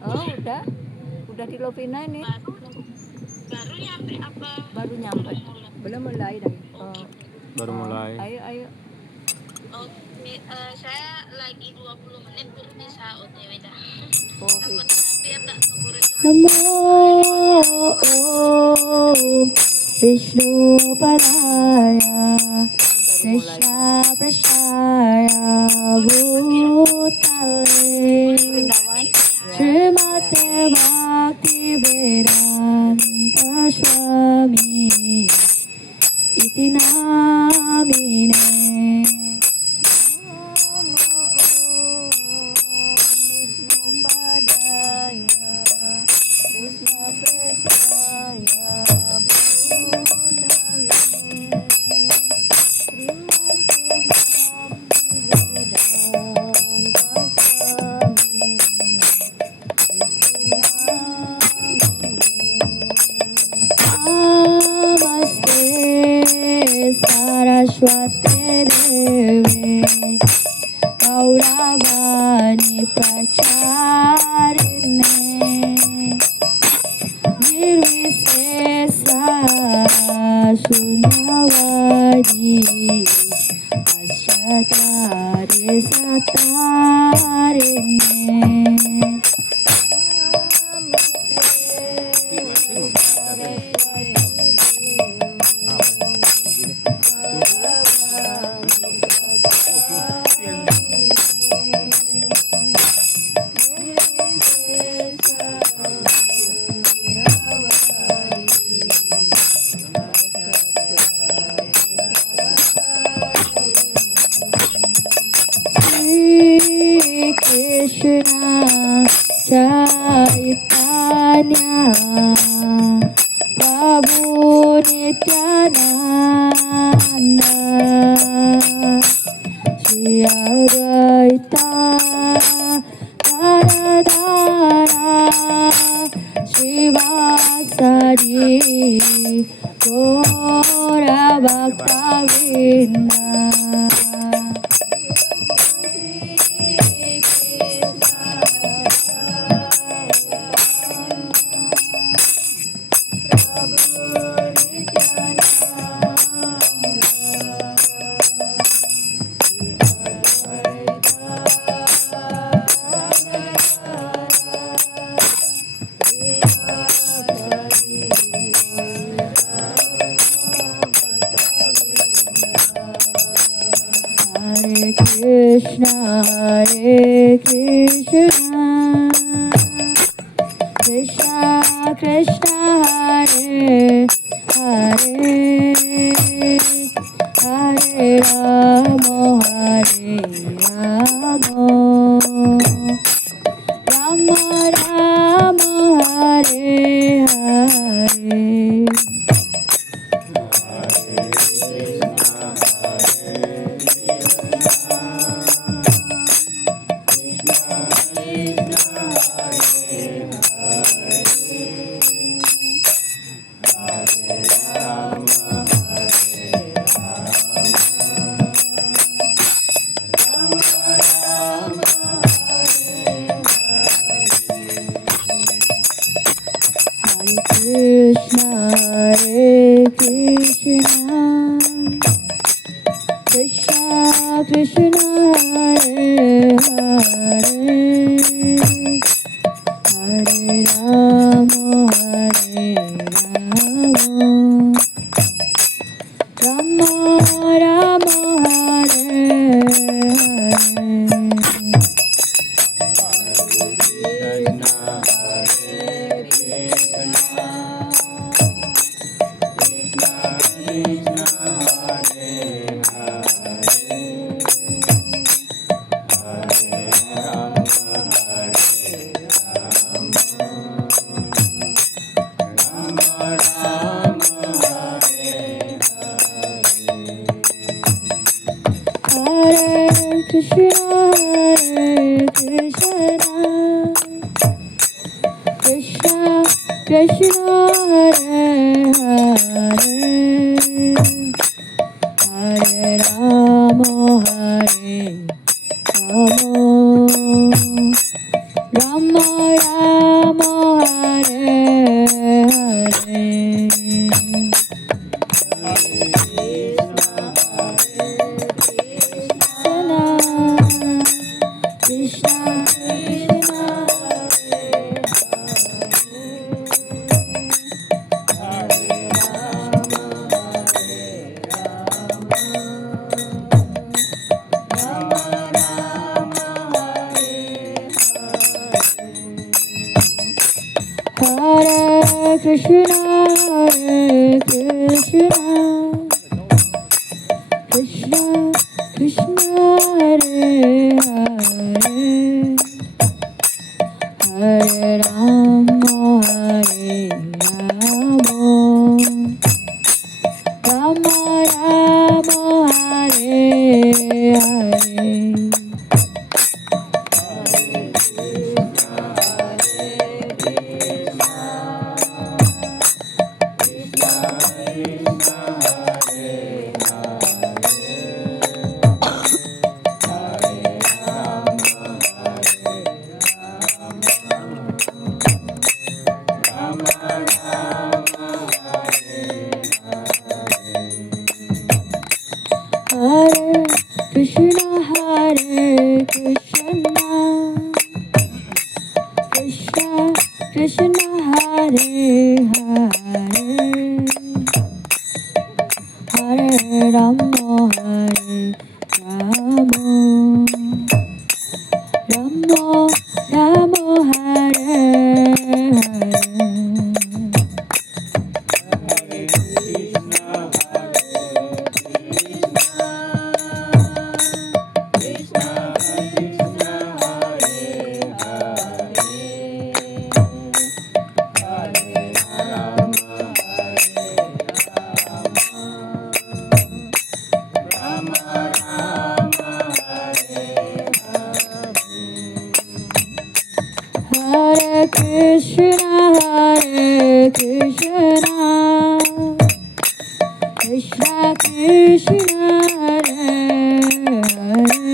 Oh, udah di Lovina ini. Baru nyampe apa? Baru nyampe. Belum mulai dah. Oh. Baru mulai. Ayo. Oke, saya lagi 20 menit baru bisa OTW dah. Oh, Takutnya biar tak keburu Namo Vishnu Padaya Krishna Prasaya Bhutale Srimate Bhakti Vedanta Swami Iti Namine Saraswate Deve Gauravani Pracharine Nirvisesa Sunavadi Asyatare Satarine Krishna Chaitanya Prabhu Nityananda Shri Advaita Gadadara Shivasari Gaura Bhakta-vrinda Hare Krishna, Krishna Krishna, Hare Hare, Hare Rama, Hare Rama, Rama Rama, Hare Hare. Krishna, Hare Krishna, Krishna Krishna, Hare Hare, Hare Rama, Hare Rama, Rama Rama, Hare Hare. Krishna, Hare Krishna, Krishna Krishna, Hare Hare, Hare Rama, Hare Rama, Rama Rama Hare Hare Krishna Krishna Hare Krishna Hare Krishna Krishna Krishna Hare Hare Hare Rama Hare Rama Rama Rama Hare Hare Hare Krishna Hare Krishna Krishna Krishna Hare Hare Hare Rama Hare Rama Rama Rama Hare Hare Hare Krishna Hare Krishna Krishna Krishna Hare Hare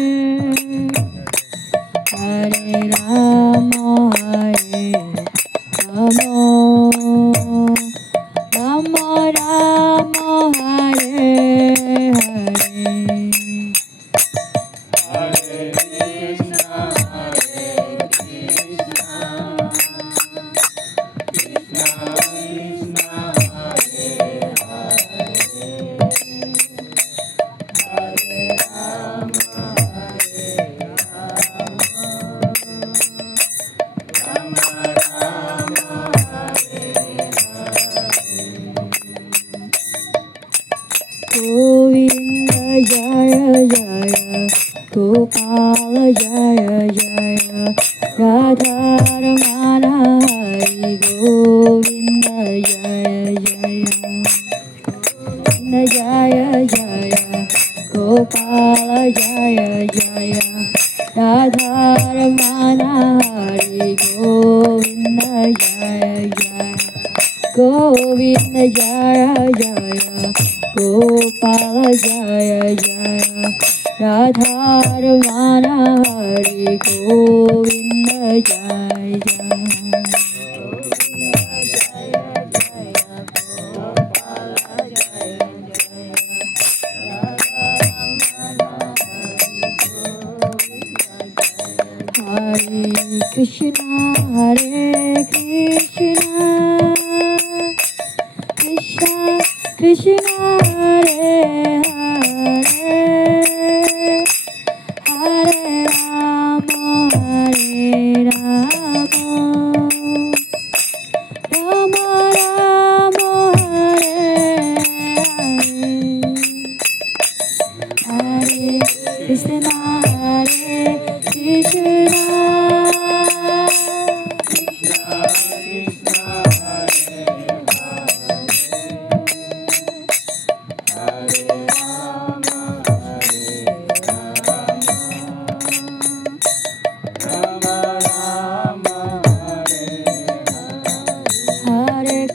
Hare Rama Hare Rama Rama Rama Hare Hare Govinda Jaya Jaya Gopala Jaya Jaya Radharamana Hari Govinda Jaya Jaya Govinda Jaya Jaya Gopala Jaya Jaya Radharamana Hari Govinda Jaya Jaya Govinda Jaya Jaya Gopala Jaya Jaya Radharamana Hari Govinda Jaya Jaya Hare Krishna Hare Krishna Krishna Krishna Hare Hare Hare Rama Hare Rama Rama Rama Hare Hare Hare Krishna Hare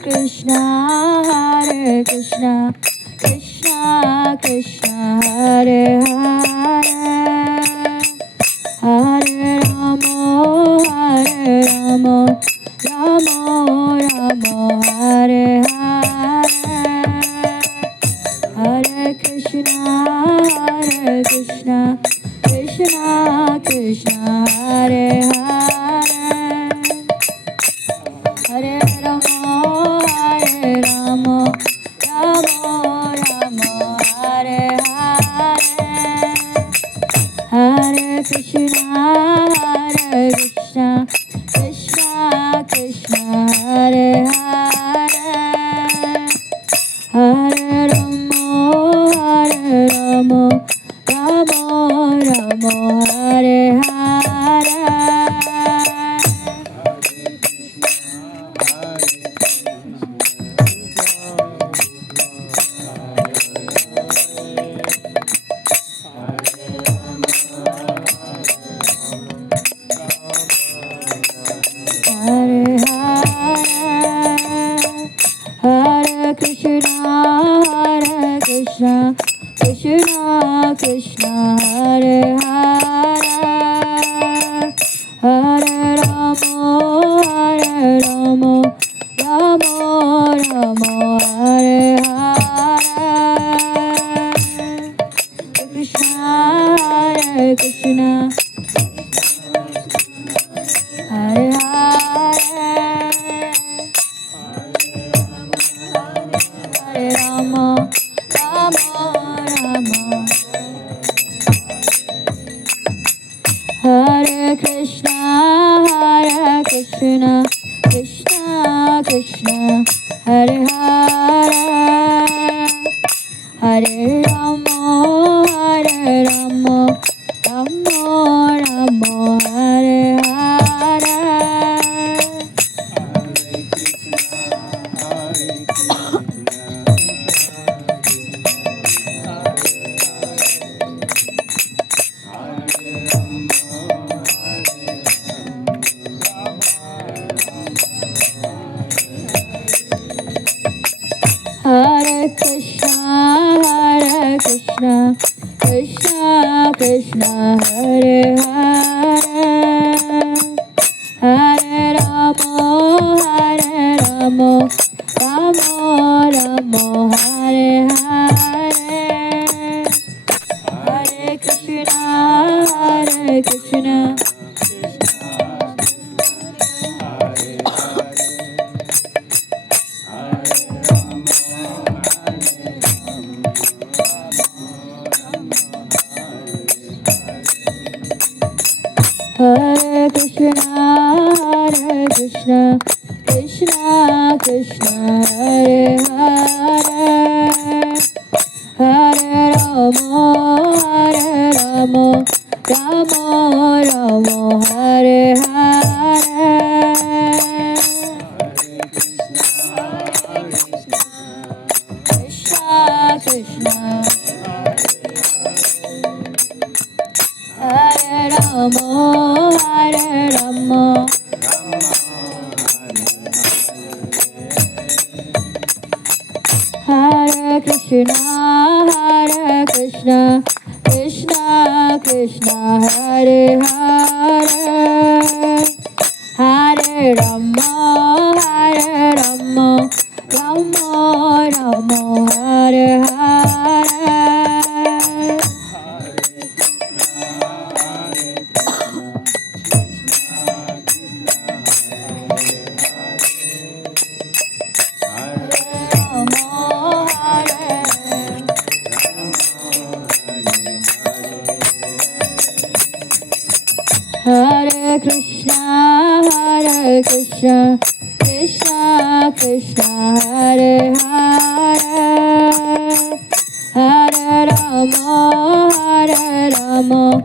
Krishna Hare Krishna Krishna Krishna Hare Hare Hare Rama Hare Krishna Krishna Hare Hare Hare Rama Rama Rama Hare Hare Hare Hare Hare Krishna Krishna Krishna Hare Hare Hare Rama Rama Rama Hare Hare Krishna Krishna Hare Hare Hare Rama Rama Hare Krishna Krishna Krishna Hare Hare Hare Rama Rama Hare Hare Hare Krishna Krishna Krishna Hare Hare Hare Rama Rama Hare Hare Hare Krishna Hare Krishna Krishna Hare Hare Hare Rama Rama Hare Hare Krishna Hare Rama Hare Krishna Krishna Hare Hare Hare Rama Rama Hare Hare Hare Krishna Krishna Hare Hare Hare Rama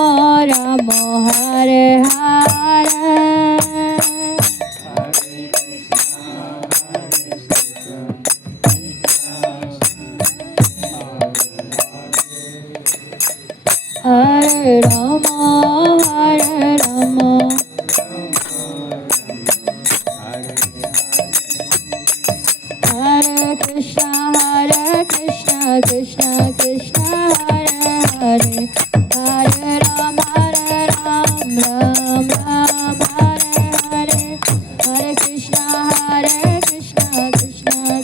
Rama Hare Hare Hare Rama Hare Krishna Krishna Hare Hare Hare Rama Rama Hare Hare Hare Krishna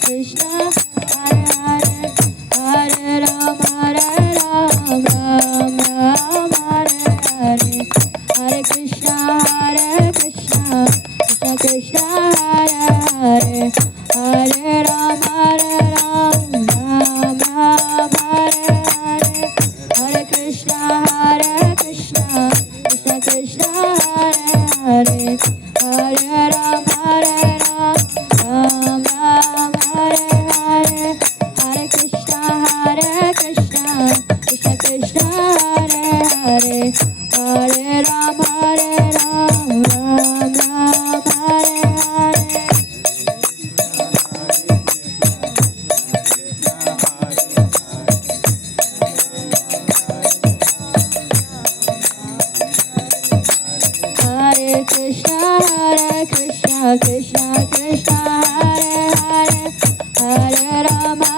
Krishna Hare Hare Hare Rama Hare Hare Hare Krishna Krishna Hare Hare Hare Rama Hare Hare Hare Krishna Krishna Hare Krishna Krishna Krishna Hare Hare Hare Rama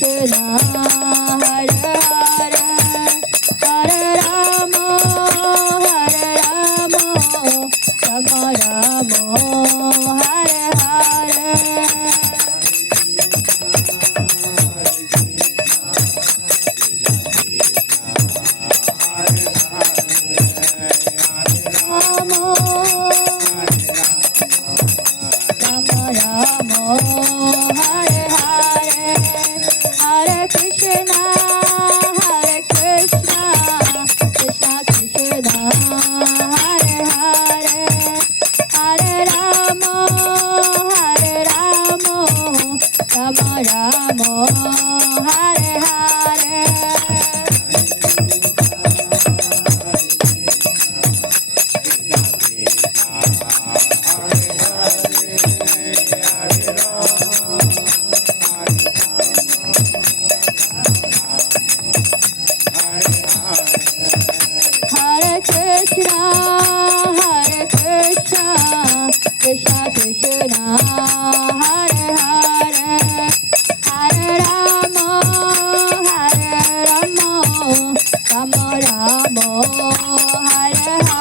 Krishna, Hare Hare, Hare Rama, Rama Rama, Hare Hare.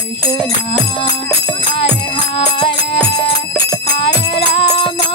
Krishna, Hare Hare, Hare Rama,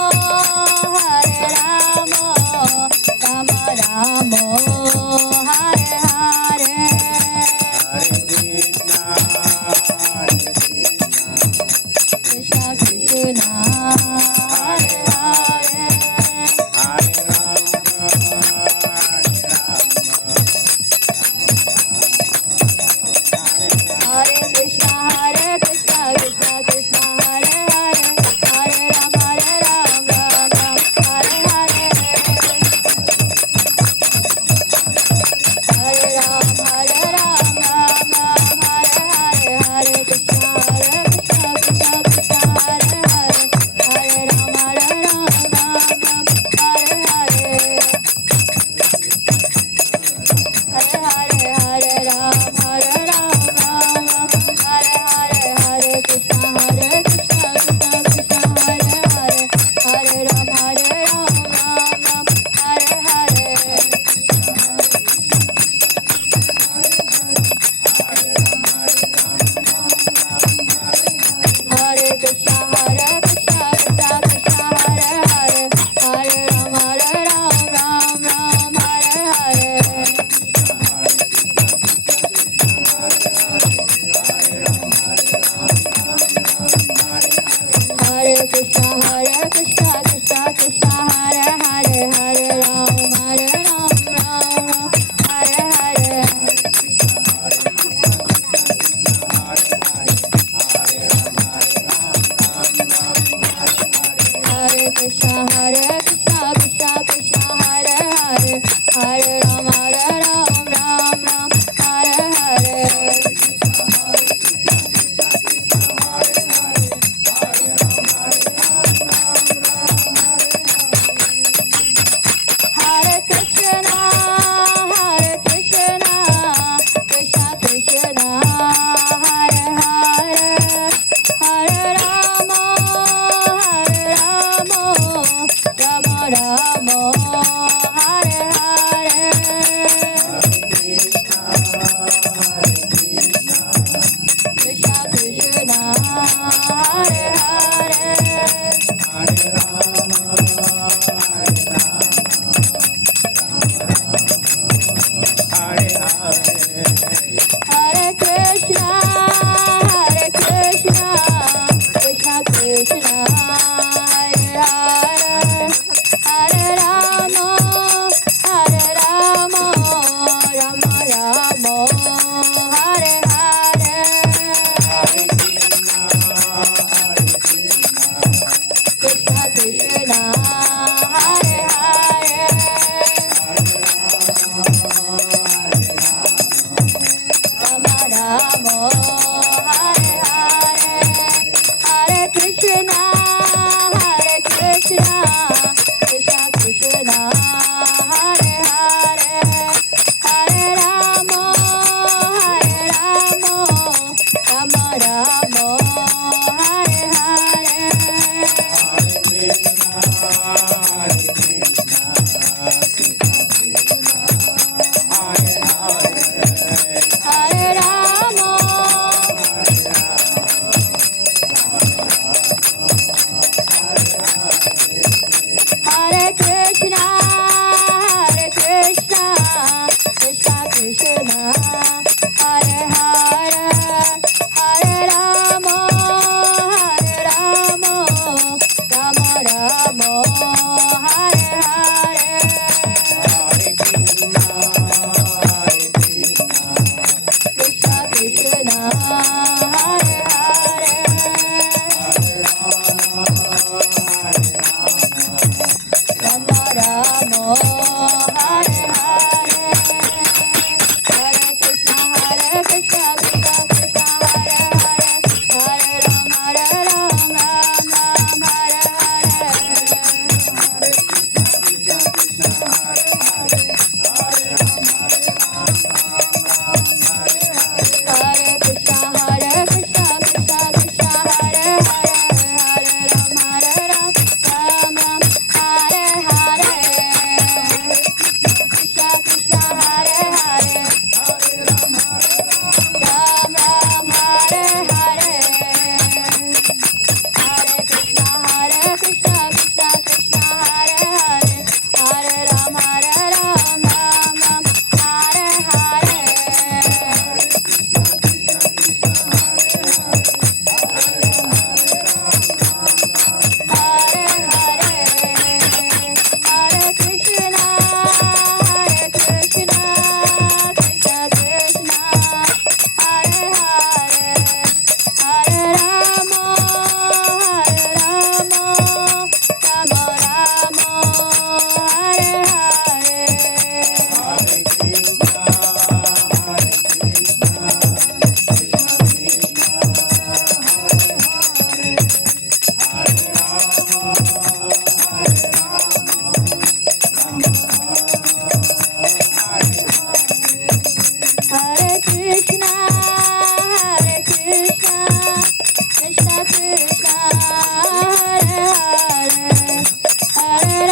Hare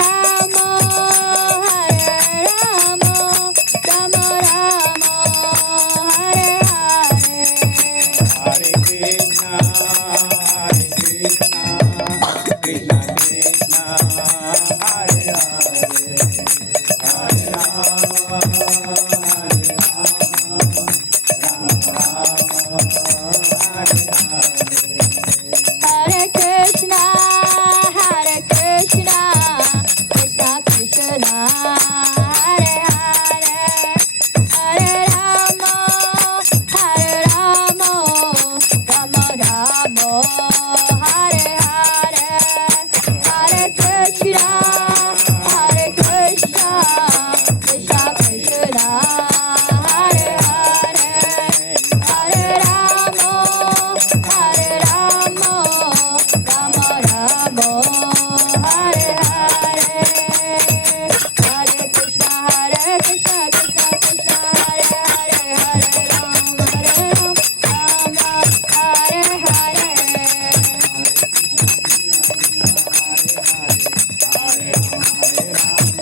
Rama Hare Krishna, Hare Krishna, Krishna Krishna, Hare Hare, Hare Rama, Hare Rama, Rama Rama, Hare Hare, Hare Krishna, Hare Krishna, Krishna Krishna, Hare Hare, Hare Rama, Hare Rama, Rama Rama, Hare Hare, Hare Krishna, Krishna Krishna, Hare Hare, Hare Rama, Rama Hare Hare.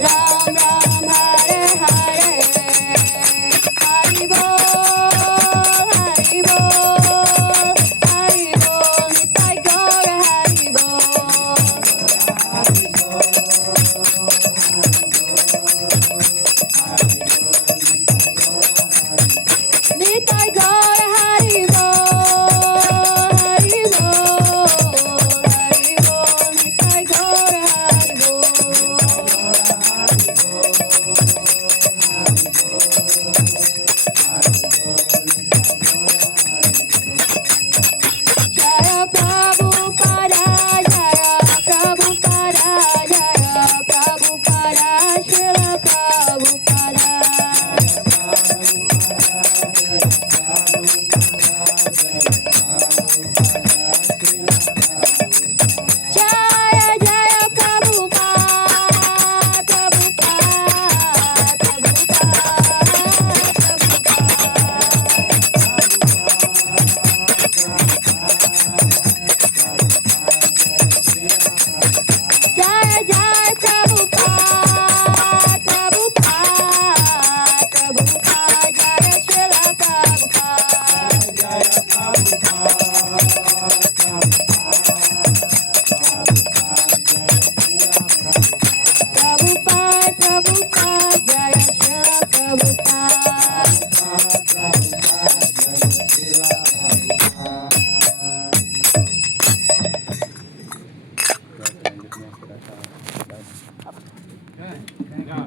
Ram Ram Hare Hare, Hari Bol, Hari Bol, Hari Bol, Nitai Gaura Hari Bol. Nitai Gaura Hari Bol, Hari Bol, Hari Bol, Nitai Gaura Hari Bol. Jaya Prabhupada, Jaya Prabhupada, Jaya Prabhupada, Srila Prabhupada. Jaya Jaya Prabhupada, Prabhupada, Prabhupada. Jai Jai Prabhupada, Prabhupada, Prabhupada, Jai Srila Prabhupada. Prabhupada, Prabhupada, Jai Srila Prabhupada. Ya.